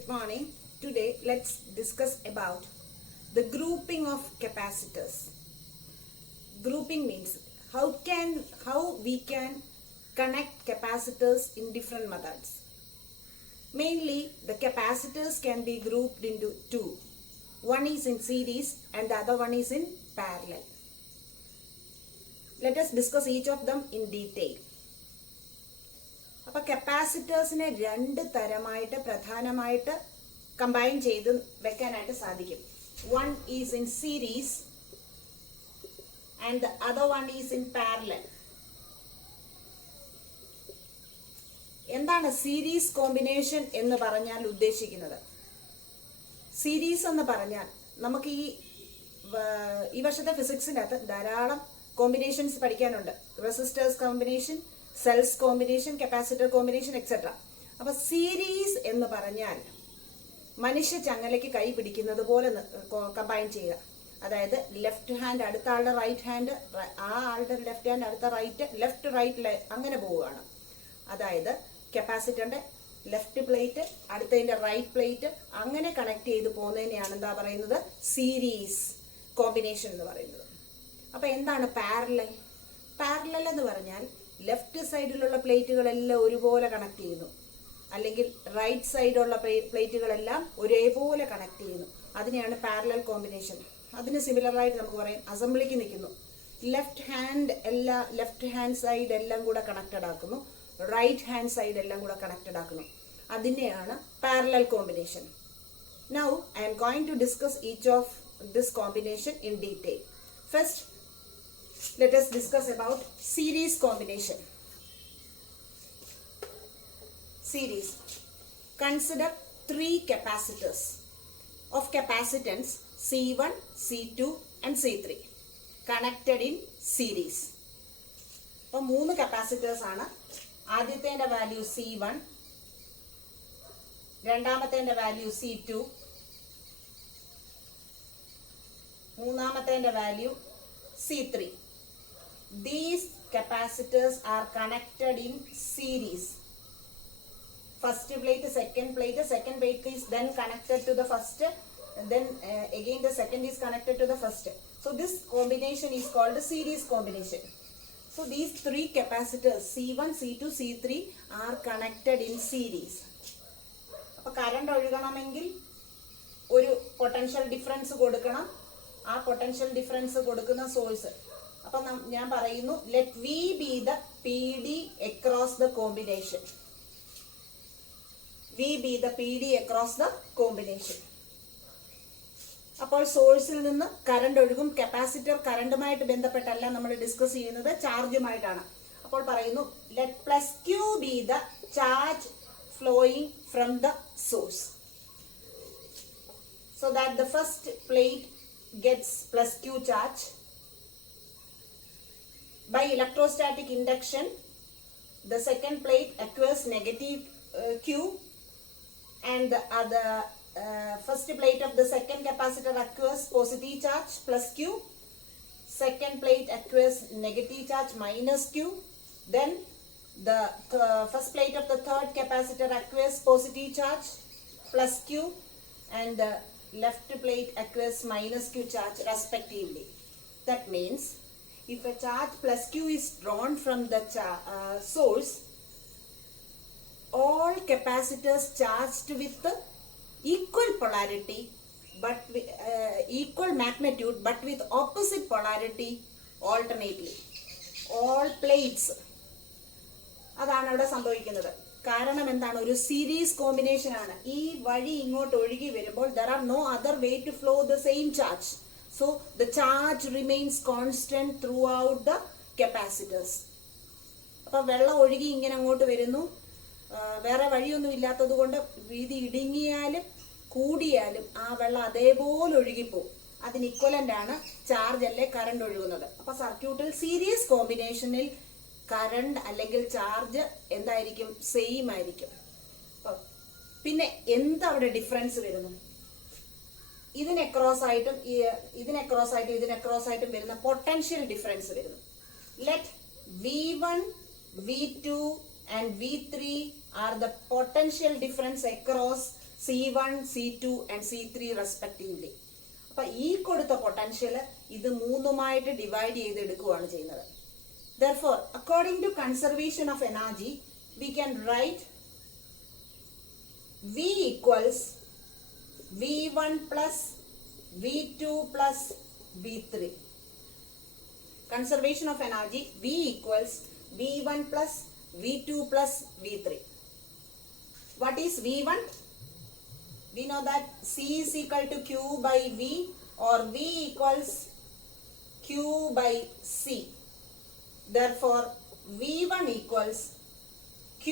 Good morning. Today let's discuss about the grouping of capacitors. Grouping means how we can connect capacitors in different methods. Mainly the capacitors can be grouped into two. One is in series and the other one is in parallel. Let us discuss each of them in detail. അപ്പോൾ കപ്പാസിറ്റേഴ്സിനെ രണ്ട് തരമായിട്ട് പ്രധാനമായിട്ട് combine ചെയ്ത് വെക്കാനായിട്ട് സാധിക്കും. One is in series and the other one is in parallel. എന്താണ് series combination എന്ന് പറഞ്ഞാൽ ഉദ്ദേശിക്കുന്നത്? സീരീസ് എന്ന് പറഞ്ഞാൽ നമുക്ക് ഈ വർഷത്തെ ഫിസിക്സിൻ്റെ അകത്ത് ധാരാളം കോമ്പിനേഷൻസ് പഠിക്കാനുണ്ട്. Resistors combination, cells combination, capacitor combination etcetera. അപ്പൊ സീരീസ് എന്ന് പറഞ്ഞാൽ മനുഷ്യ ചങ്ങലയ്ക്ക് കൈ പിടിക്കുന്നത് പോലെ കമ്പൈൻ ചെയ്യുക. അതായത് ലെഫ്റ്റ് ഹാൻഡ് അടുത്ത ആളുടെ റൈറ്റ് ഹാൻഡ്, ആ ആളുടെ ലെഫ്റ്റ് ഹാൻഡ് അടുത്ത റൈറ്റ്, ലെഫ്റ്റ് റൈറ്റ് അങ്ങനെ പോവുകയാണ്. അതായത് കപ്പാസിറ്ററിന്റെ ലെഫ്റ്റ് പ്ലേറ്റ് അടുത്തതിന്റെ റൈറ്റ് പ്ലേറ്റ് അങ്ങനെ കണക്ട് ചെയ്ത് പോകുന്നതിനെയാണ് എന്താ പറയുന്നത്? സീരീസ് കോമ്പിനേഷൻ എന്ന് പറയുന്നത്. അപ്പൊ എന്താണ് പാരലൽ? പാരലൽ എന്ന് പറഞ്ഞാൽ ലെഫ്റ്റ് സൈഡിലുള്ള പ്ലേറ്റുകളെല്ലാം ഒരുപോലെ കണക്ട് ചെയ്യുന്നു, അല്ലെങ്കിൽ റൈറ്റ് സൈഡുള്ള പ്ലേറ്റുകളെല്ലാം ഒരേപോലെ കണക്ട് ചെയ്യുന്നു. അതിനെയാണ് പാരലൽ കോമ്പിനേഷൻ. അതിന് സിമിലറായിട്ട് നമുക്ക് പറയാം അസംബ്ലിക്ക് നിൽക്കുന്നു. ലെഫ്റ്റ് ഹാൻഡ് സൈഡ് എല്ലാം കൂടെ കണക്റ്റഡ് ആക്കുന്നു, റൈറ്റ് ഹാൻഡ് സൈഡ് എല്ലാം കൂടെ കണക്റ്റഡ് ആക്കുന്നു. അതിനെയാണ് parallel combination. Now I am going to discuss each of this combination in detail. First, let us discuss about series combination. Series. Consider three capacitors of capacitance C1, C2 and C3 connected in series. അപ്പോൾ മൂന്ന് capacitors ആണ്. ആദ്യത്തേന്റെ value C1, രണ്ടാമത്തേന്റെ value C2, മൂന്നാമത്തേന്റെ value C3. These capacitors are connected in series. First plate, second plate is then connected to the first, then again the second is connected to the first. So this combination is called a series combination. So these three capacitors C1, C2, C3 are connected in series. അപ്പോൾ current ഒഴുകണമെങ്കിൽ ഒരു potential difference കൊടുക്കണം. ആ potential difference കൊടുക്കുന്ന source. അപ്പൊ ഞാൻ പറയുന്നു let V be the P D across the combination. V be the P D across the combination. അപ്പോൾ സോഴ്സിൽ നിന്ന് കറണ്ട് ഒഴുകും. കപ്പാസിറ്റർ കറണ്ടുമായിട്ട് ബന്ധപ്പെട്ടല്ല നമ്മൾ ഡിസ്കസ് ചെയ്യുന്നത്, ചാർജുമായിട്ടാണ്. അപ്പോൾ പറയുന്നു let plus Q be the charge flowing from the source. So that the first plate gets plus Q charge. By electrostatic induction, the second plate acquires negative Q, and the other first plate of the second capacitor acquires positive charge plus Q. Second plate acquires negative charge minus Q. Then the first plate of the third capacitor acquires positive charge plus Q, and the left plate acquires minus Q charge respectively. That means if a charge plus Q is drawn from the source, all capacitors charged with the equal polarity but equal magnitude but with opposite polarity alternately. All plates. അതാണ് അവിടെ സംഭവിക്കുന്നത്. കാരണം എന്താണ്? ഒരു series combination ആണ്. ഈ വഴി ഇങ്ങോട്ട് ഒഴുകി വരുമ്പോൾ there are no other way to flow the same charge. So the charge remains constant throughout the capacitors. അപ്പൊ വെള്ളം ഒഴുകി ഇങ്ങനെ അങ്ങോട്ട് വരുന്നു. വേറെ വഴിയൊന്നും ഇല്ലാത്തത് കൊണ്ട് വീതി ഇടുങ്ങിയാലും കൂടിയാലും ആ വെള്ളം അതേപോലെ ഒഴുകിപ്പോവും. അതിന് ഇക്വലന്റ് ആണ് ചാർജ് അല്ലെ കറണ്ട് ഒഴുകുന്നത്. അപ്പൊ സർക്യൂട്ടിൽ സീരീസ് കോമ്പിനേഷനിൽ കറണ്ട് അല്ലെങ്കിൽ ചാർജ് എന്തായിരിക്കും? സെയിം ആയിരിക്കും. പിന്നെ എന്തവിടെ ഡിഫറൻസ് വരുന്നു? ഇതിനെക്രോസ് ആയിട്ടും ഇതിനെക്രോസ് ആയിട്ടും വരുന്ന പൊട്ടൻഷ്യൽ ഡിഫറൻസ് വരുന്നു. Let V1, V2 and V3 are the potential difference across C1, C2 and C3 respectively. അപ്പോൾ ഈ കൊടുത്ത പൊട്ടൻഷ്യൽ ഇത് മൂന്നുമായിട്ട് ഡിവൈഡ് ചെയ്തെടുക്കുകയാണ് ചെയ്യുന്നത്. Therefore, according to conservation of energy, we can write V equals V1 plus V2 plus V3. Conservation of energy, V equals V1 plus V2 plus V3. What is V1? We know that C is equal to Q by V, or V equals Q by C. Therefore, V1 equals Q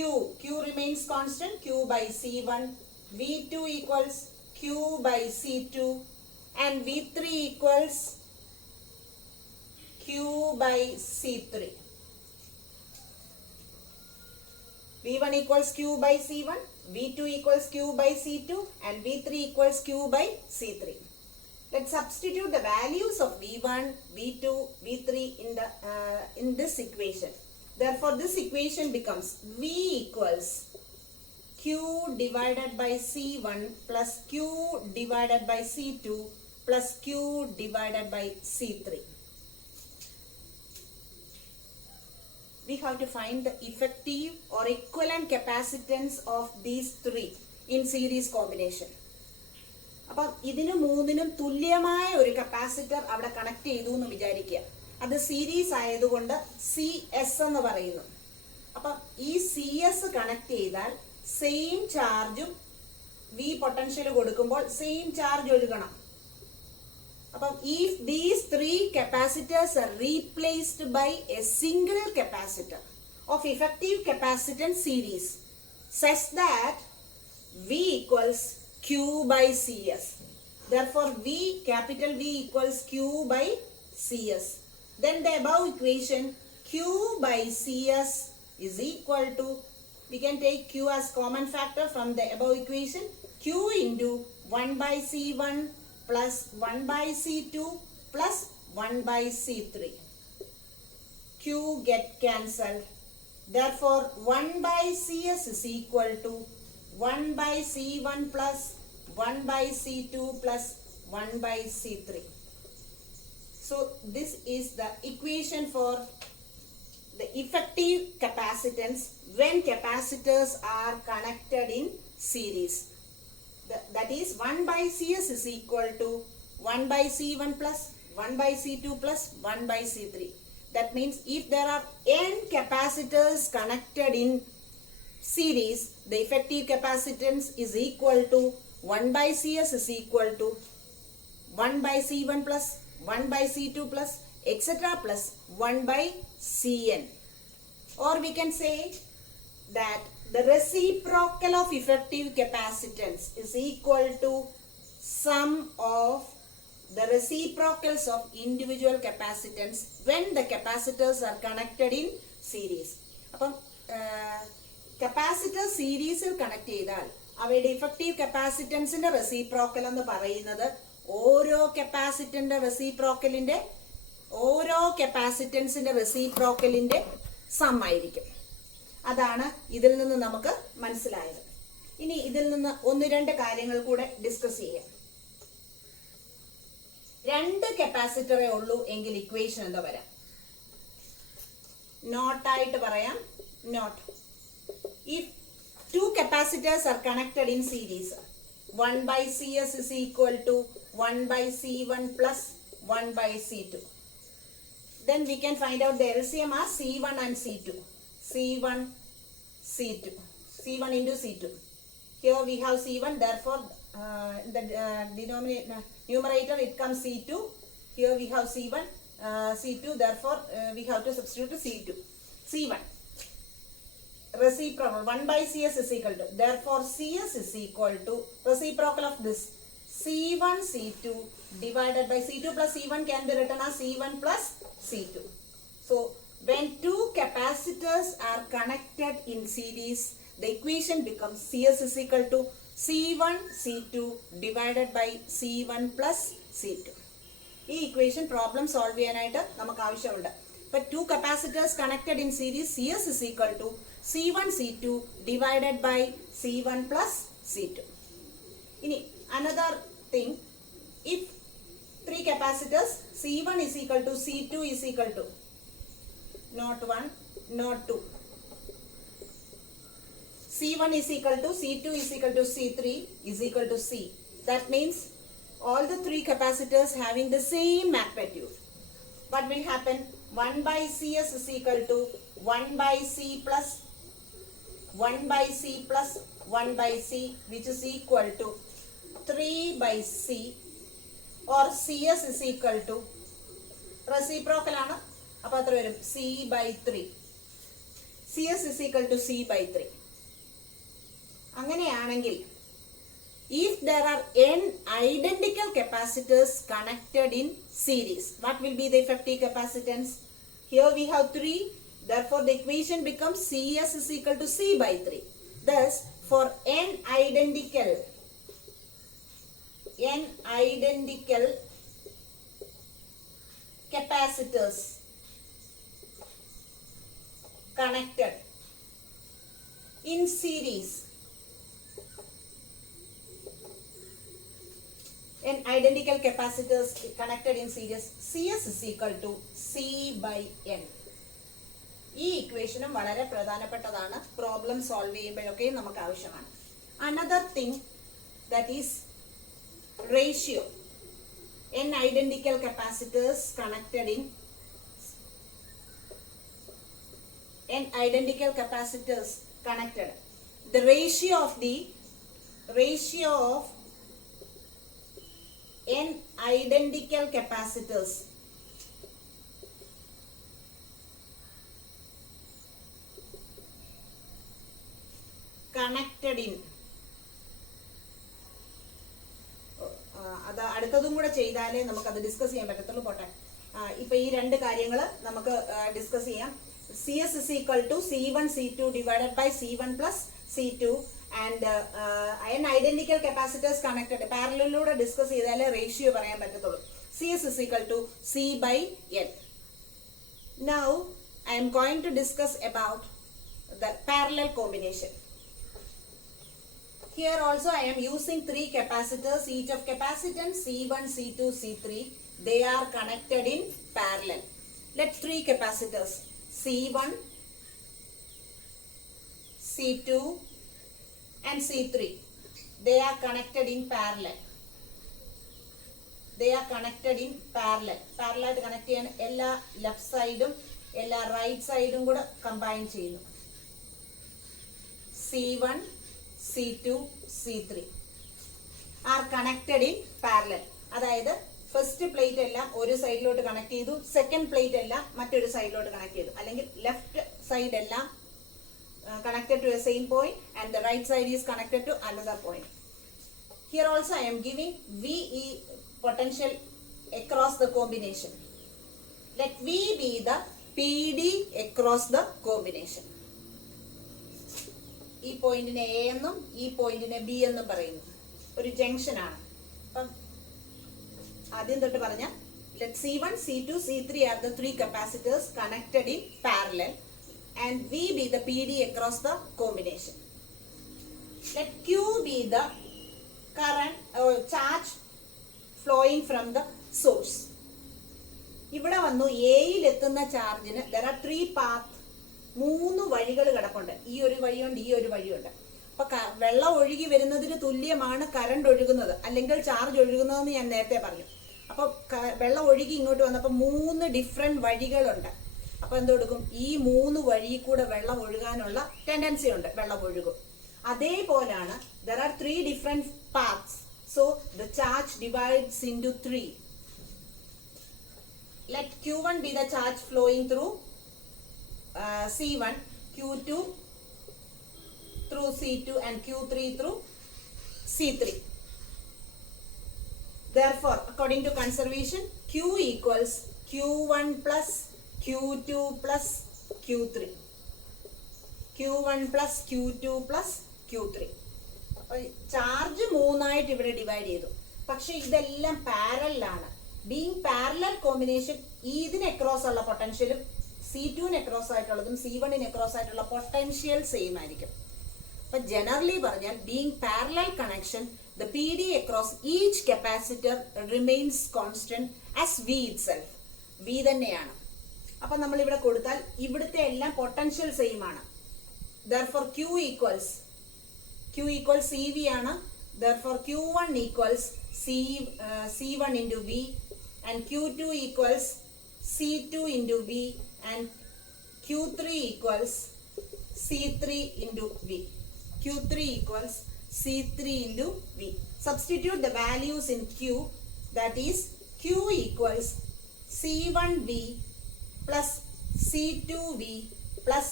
remains constant, Q by C1. V2 equals Q by C2. And V3 equals Q by C3. V1 equals Q by C1, V2 equals Q by C2, and V3 equals Q by C3. Let's substitute the values of V1, V2, V3 in this equation. Therefore, this equation becomes V equals Q divided by C1 plus Q divided by C2 plus Q divided by C3. We have to find the effective or equivalent capacitance of these three in series combination. അപ്പം ഇതിന് മൂന്നിനും തുല്യമായ ഒരു capacitor അവിടെ connect ചെയ്തു എന്ന് വിചാരിക്കുക. അത് സീരീസ് ആയതുകൊണ്ട് CS എന്ന് പറയുന്നു. അപ്പം ഈ CS കണക്ട് ചെയ്താൽ സെയിം ചാർജും V പൊട്ടൻഷ്യൽ കൊടുക്കുമ്പോൾ സെയിം ചാർജ് ഒഴുകണം. അപ്പം if these three capacitors are replaced by a single capacitor of effective capacitance series such that V equals Q by CS. Therefore, capital V equals Q by CS. Then the above equation Q by CS is equal to, we can take Q as common factor from the above equation, Q into 1 by C1 plus 1 by C2 plus 1 by C3. Q get cancelled. Therefore, 1 by CS is equal to 1 by C1 plus 1 by C2 plus 1 by C3. So, this is the equation for the effective capacitance when capacitors are connected in series. That is 1 by CS is equal to 1 by C1 plus 1 by C2 plus 1 by C3. That means if there are n capacitors connected in series, the effective capacitance is equal to 1 by CS is equal to 1 by C1 plus 1 by C2 plus etc. plus 1 by Cn. Or we can say that the reciprocal of effective capacitance is equal to sum of the reciprocals of individual capacitance when the capacitors are connected in series. അപ്പം capacitor സീരീസിൽ connect ചെയ്താൽ അവയുടെ effective കപ്പാസിറ്റൻസിന്റെ reciprocal എന്ന് പറയുന്നത് ഓരോ കപ്പാസിറ്റൻസിന്റെ റെസിപ്രോക്കലിന്റെ some ആയിരിക്കും. അതാണ് ഇതിൽ നിന്ന് നമുക്ക് മനസ്സിലായത്. ഇനി ഇതിൽ നിന്ന് ഒന്ന് രണ്ട് കാര്യങ്ങൾ കൂടെ ഡിസ്കസ് ചെയ്യാം. രണ്ട് കപ്പാസിറ്ററേ ഉള്ളൂ എങ്കിൽ ഇക്വേഷൻ എന്താ വരാം? നോട്ടായിട്ട് പറയാം. Not. If two capacitors are connected in series, 1 by CS is equal to 1 by C1 plus 1 by C2. Then we can find out the LCM as C1 and C2. C1, C2. C1 into C2. Here we have C1, therefore the numerator it comes C2. Here we have C1, C2, therefore we have to substitute to C2. C1. Reciprocal 1 by CS is equal to, therefore CS is equal to reciprocal of this C1 C2 divided by C2 plus C1 can be written as C1 plus C2. So when two capacitors are connected in series, the equation becomes CS is equal to C1 C2 divided by C1 plus C2. ഈ equation problem solve ചെയ്യാനായിട്ട് നമുക്ക് ആവശ്യമുണ്ട്. But two capacitors connected in series, CS is equal to C1 C2 divided by C1 plus C2. Ini another thing, if three capacitors C1 is equal to C2 is equal to not 1 not 2, C1 is equal to C2 is equal to C3 is equal to C. That means all the three capacitors having the same magnitude. What will happen? 1 by Cs is equal to 1 by C plus 1 by C plus 1 by C, which is equal to 3 by C, or Cs is equal to reciprocal ആണ്, അപ്പോൾ എത്ര വരും? C by 3. Cs is equal to C by 3. അങ്ങനെയാണെങ്കിൽ if there are n identical capacitors connected in series, what will be the effective capacitance? Here we have 3, therefore the equation becomes Cs is equal to C by 3. Thus for n identical capacitors connected in series, n identical capacitors connected in series, Cs is equal to C by n. ഈ ഇക്വേഷനും വളരെ പ്രധാനപ്പെട്ടതാണ്, problem solve ചെയ്യുമ്പോഴൊക്കെ നമുക്ക് ആവശ്യമാണ്. Another thing that is ratio, n identical capacitors connected in the ratio of n identical capacitors connected in, അത് അടുത്തതും കൂടെ ചെയ്താലേ നമുക്കത് ഡിസ്കസ് ചെയ്യാൻ പറ്റത്തുള്ളൂ. പോട്ടെ, ഇപ്പൊ ഈ രണ്ട് കാര്യങ്ങൾ നമുക്ക് ഡിസ്കസ് ചെയ്യാം. CS is equal to C1 C2 divided by C1 plus C2 and n identical capacitors connected, പാരലലിലൂടെ ഡിസ്കസ് ചെയ്താലേ റേഷ്യോ പറയാൻ പറ്റത്തുള്ളൂ. CS is equal to C by n. Now I am going to discuss about the parallel combination. Here also I am using three capacitors, each of capacitance C1, C2, C3. They are connected in parallel. Let three capacitors C1, C2 and C3. They are connected in parallel. Parallel connect ചെയ്യാൻ എല്ലാ left സൈഡും എല്ലാ right സൈഡും കൂടെ combine ചെയ്യുന്നു. C1, C2, C3 are connected in parallel. അതായത് first plate എല്ലാം ഒരു സൈഡിലോട്ട് കണക്ട് ചെയ്തു, സെക്കൻഡ് പ്ലേറ്റ് എല്ലാം മറ്റൊരു സൈഡിലോട്ട് കണക്ട് ചെയ്തു, അല്ലെങ്കിൽ ലെഫ്റ്റ് സൈഡ് എല്ലാം connected to a same point and the right side is connected to another point. Here also I am giving VE potential across the combination. Let V be the PD across the combination. ഈ പോയിന്റിനെ A എന്നും ഈ പോയിന്റിനെ B എന്നും പറയുന്നു, ഒരു junction ആണ്. അപ്പം ആദ്യം തൊട്ട് പറഞ്ഞ let C1, C2, C3 are the three capacitors connected in parallel and V be the PD across the combination. Let Q be the current charge flowing from the source. ഇവിടെ വന്നു എയിൽ എത്തുന്ന ചാർജിന് there are three paths, മൂന്ന് വഴികൾ കിടപ്പുണ്ട്. ഈ ഒരു വഴിയുണ്ട്, ഈ ഒരു വഴിയുണ്ട്. അപ്പൊ വെള്ളം ഒഴുകി വരുന്നതിന് തുല്യമാണ് കറണ്ട് ഒഴുകുന്നത് അല്ലെങ്കിൽ ചാർജ് ഒഴുകുന്നതെന്ന് ഞാൻ നേരത്തെ പറഞ്ഞു. അപ്പൊ വെള്ളം ഒഴുകി ഇങ്ങോട്ട് വന്നപ്പോൾ മൂന്ന് ഡിഫറെന്റ് വഴികളുണ്ട്. അപ്പൊ എന്തൊടുക്കും? ഈ മൂന്ന് വഴി കൂടെ വെള്ളം ഒഴുകാനുള്ള ടെൻഡൻസി ഉണ്ട്, വെള്ളം ഒഴുകും. അതേപോലാണ് there are three different paths, so the charge divides into three. Let Q1 be the charge flowing through C1, Q2 through C2 and Q3 through C3. Therefore, according to conservation, Q equals Q1 plus Q2 plus Q3. Q1 plus Q2 plus Q3. Charge മൂന്നായിട്ട് ഇവിടെ divide ചെയ്തു. പക്ഷെ ഇതെല്ലാം parallel ആണ്. Being parallel combination ഇതിന് across ഉള്ള പൊട്ടൻഷ്യലും C2 across ആയിട്ടുള്ളതും C1 across ആയിട്ടുള്ള പൊട്ടൻഷ്യൽ സെയിം ആയിരിക്കും. അപ്പൊ ജനറലി പറഞ്ഞാൽ being parallel connection the PD across each capacitor remains constant as V itself. V തന്നെയാണ്. അപ്പൊ നമ്മൾ ഇവിടെ കൊടുത്താൽ ഇവിടുത്തെ എല്ലാം പൊട്ടൻഷ്യൽ സെയിം ആണ്. Therefore Q equals CV ആണ്. Therefore Q1 equals C1 into V and Q2 equals C2 into V and Q3 equals C3 into V. Q3 equals C3 into V. Substitute the values in Q, that is Q equals C1V plus C2V plus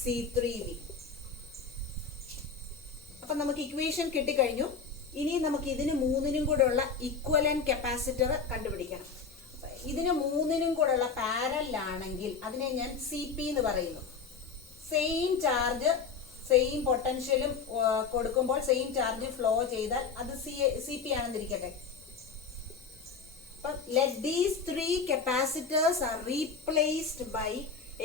C3V. അപ്പൊ നമുക്ക് equation കിട്ടിക്കഴിഞ്ഞു. ഇനി നമുക്ക് ഇതിന് മൂന്നിനും കൂടെ ഉള്ള equivalent capacitor കണ്ടുപിടിക്കണം. ഇതിന് മൂന്നിനും കൂടെ ഉള്ള പാരലാണെങ്കിൽ അതിനെ ഞാൻ CP എന്ന് പറയുന്നു. സെയിം ചാർജ് സെയിം പൊട്ടൻഷ്യലും കൊടുക്കുമ്പോൾ സെയിം ചാർജ് ഫ്ലോ ചെയ്താൽ അത് CP ആണെന്നിരിക്കട്ടെ. Let these three capacitors are replaced by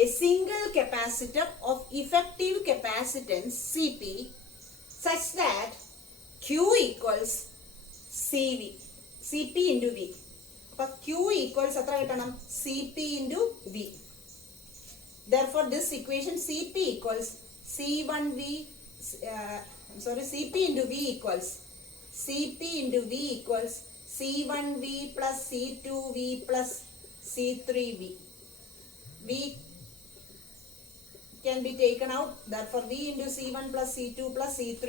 a single capacitor of effective capacitance CP such that Q equals CP into V. But Q equals CP into V. Therefore, this equation CP equals CP into V equals C1V plus C2V plus C3V. V can be taken out. Therefore, V into C1 plus C2 plus C3,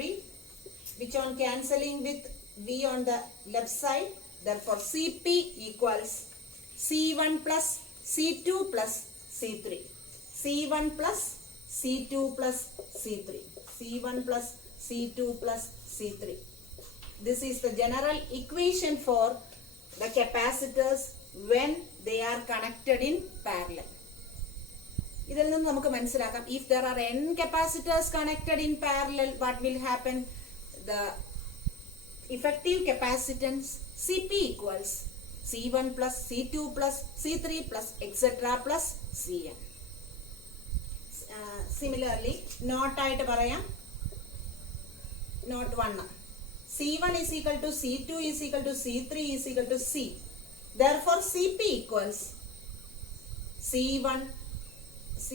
which on cancelling with V on the left side. Therefore, CP equals C1 plus C2 plus C3. C1 plus C2 plus C3. C1 plus C2 plus C3. This is the general equation for the capacitors when they are connected in parallel. ഇതിൽ നിന്ന് നമുക്ക് മനസ്സിലാക്കാം, if there are n capacitors connected in parallel, what will happen? The effective capacitance CP equals C1 plus C2 plus C3 plus etc. plus Cn. Similarly, note ആയിട്ട് പറയാം, note 1. C1 is equal to C2 is equal to C3 is equal to C. Therefore, CP equals C1 C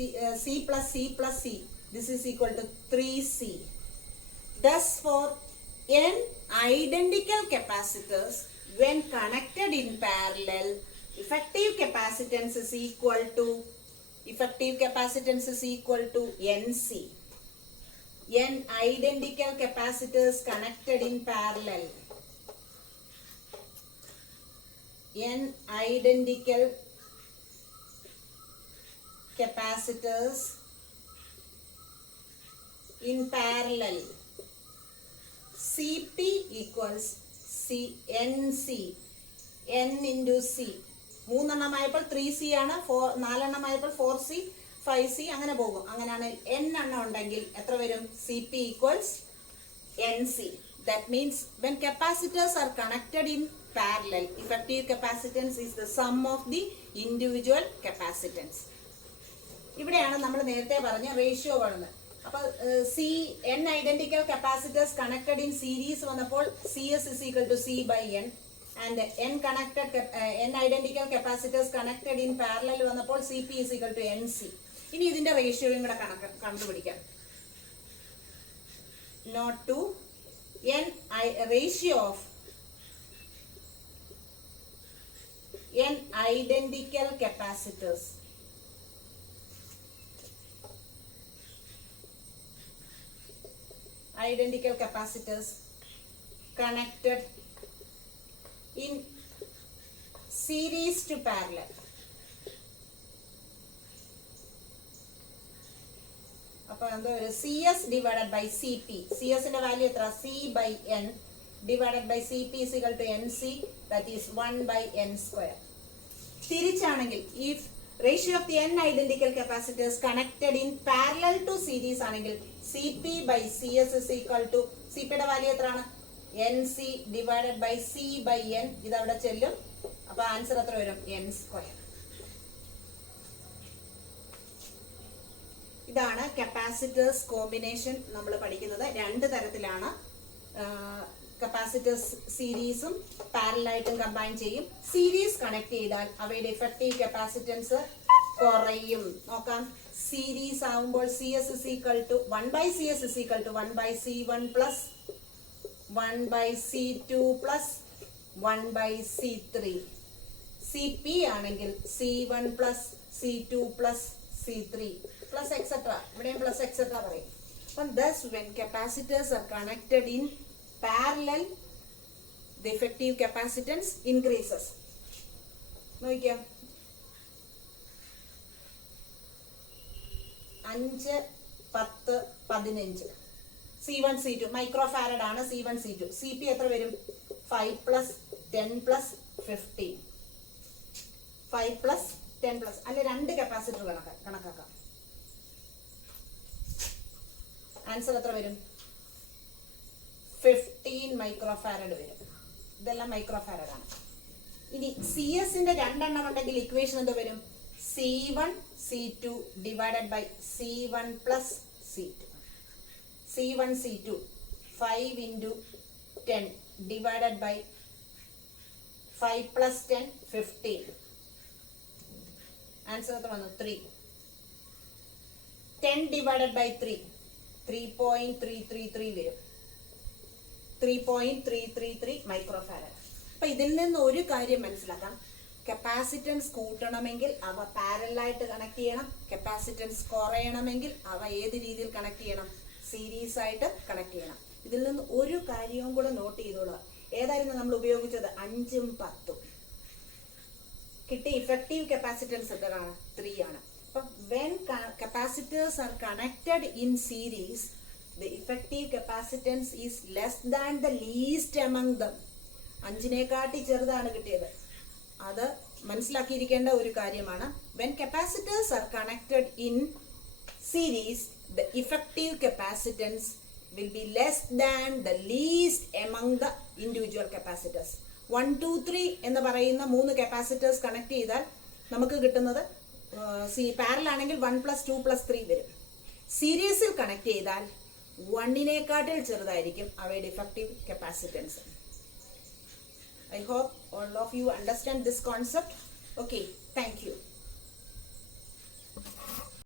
plus C plus C. This is equal to 3C. Thus, for n identical capacitors when connected in parallel, effective capacitance is equal to NC. N identical capacitors connected in parallel. N identical capacitors in parallel. CP equals NC. N into C. 3 എണ്ണമായപ്പോൾ 3C ആണ്, 4 എണ്ണമായപ്പോൾ 4C, 5C അങ്ങനെ പോകും. അങ്ങനെയാണ് n എണ്ണം ഉണ്ടെങ്കിൽ എത്ര വരും? CP equals NC. That means when capacitors are connected in parallel, effective capacitance is the sum of the individual capacitance. ഇവിടെയാണ് നമ്മൾ നേരത്തെ പറഞ്ഞ റേഷ്യോ പറയുന്നത്. അപ്പൊ n identical capacitors connected in series വന്നപ്പോൾ CS is equal to C by N, and n identical capacitors connected in parallel വന്നപ്പോൾ CP is equal to NC. ഇനി ഇതിന്റെ റേഷ്യോയും കൂടെ കണ്ടുപിടിക്കാം. Note to ratio of n identical capacitors. Identical capacitors connected in series to parallel. അപ്പോൾ എന്താ ഒരു CS divided by CP. CS ന്റെ വാല്യൂ എത്ര? C by N divided by CP is equal to NC, that is 1 by N square. തിരിച്ചാണെങ്കിൽ if ratio of the n identical capacitors connected in parallel to series ആണെങ്കിൽ CP by CS is equal to CP യുടെ value എത്രയാണ്? NC divided by C by N. ഇത് അവിടെ ചെല്ലും. അപ്പൊ answer എത്ര വരും? N square. ഇതാണ് കപ്പാസിറ്റേഴ്സ് കോമ്പിനേഷൻ നമ്മൾ പഠിക്കുന്നത്. രണ്ട് തരത്തിലാണ്. കപ്പാസിറ്റേഴ്സ് സീരീസും പാരലായിട്ടും കമ്പൈൻ ചെയ്യും. സീരീസ് കണക്ട് ചെയ്താൽ അവയുടെ ഇഫക്റ്റീവ് കപ്പാസിറ്റൻസ് കുറയും. നോക്കാം. സീരീസ് ആവുമ്പോൾ CS is equal to 1/CS is equal to 1/C1 plus 1/C2 plus 1/C3. CP ആണെങ്കിൽ C1 plus C2 plus C3 plus etc. ഇവിടെയും plus etc. പറയും. അപ്പം thus when capacitors are connected in parallel, the effective capacitance increases. നോക്കിക്കാം. 5, 10, 15 C1 C2 micro farad ആണ്. C1 C2. CP എത്ര വരും? 5 plus 10 plus 15. 5 plus 10 plus അല്ലെ 2 capacitor കണക്കാക്കാം. Answer എത്ര വരും? 15 മൈക്രോ ഫാരഡ് വരും. ഇതെല്ലാം മൈക്രോ ഫാരഡ് ആണ്. ഇനി CS-ന്റെ 2 എണ്ണം ഉണ്ടെങ്കിൽ ഇക്വേഷൻ എന്താ വരും? C1 C2 divided by C1 plus C2. C1 C2 5 into 10 divided by 5 plus 10 15. Answer എത്ര വന്നു? 3. 10 divided by 3 3.333 വരും. 3.333 മൈക്രോ ഫാരഡ്. അപ്പൊ ഇതിൽ നിന്ന് ഒരു കാര്യം മനസ്സിലാക്കാം. കപ്പാസിറ്റൻസ് കൂട്ടണമെങ്കിൽ അവ പാരലായിട്ട് കണക്ട് ചെയ്യണം. കപ്പാസിറ്റൻസ് കുറയണമെങ്കിൽ അവ ഏത് രീതിയിൽ കണക്ട് ചെയ്യണം? സീരീസ് ആയിട്ട് കണക്ട് ചെയ്യണം. ഇതിൽ നിന്ന് ഒരു കാര്യവും കൂടെ നോട്ട് ചെയ്തോളുക. ഏതായിരുന്നു നമ്മൾ ഉപയോഗിച്ചത്? 5ഉം 10ഉം. കിട്ടിയ ഇഫക്റ്റീവ് കപ്പാസിറ്റൻസ് എത്രയാണ്? 3 ആണ്. അപ്പം when capacitors are connected in series, the effective capacitance is less than the least among them. 5-നേക്കാട്ടി ചെറുതാണ് കിട്ടിയത്. അത് മനസ്സിലാക്കിയിരിക്കേണ്ട ഒരു കാര്യമാണ്. When capacitors are connected in series, the effective capacitance will be less than the least among the individual capacitors. 1, 2, 3 എന്ന് പറയുന്ന 3 capacitors connect ചെയ്താൽ നമുക്ക് കിട്ടുന്നത് പാരലൽ ആണെങ്കിൽ 1 plus 2 plus 3 വരും. സീരീസിൽ കണക്ട് ചെയ്താൽ 1-നേക്കാട്ടിൽ ചെറുതായിരിക്കും അവയുടെ effective capacitance. I hope all of you understand this concept. Okay, thank you.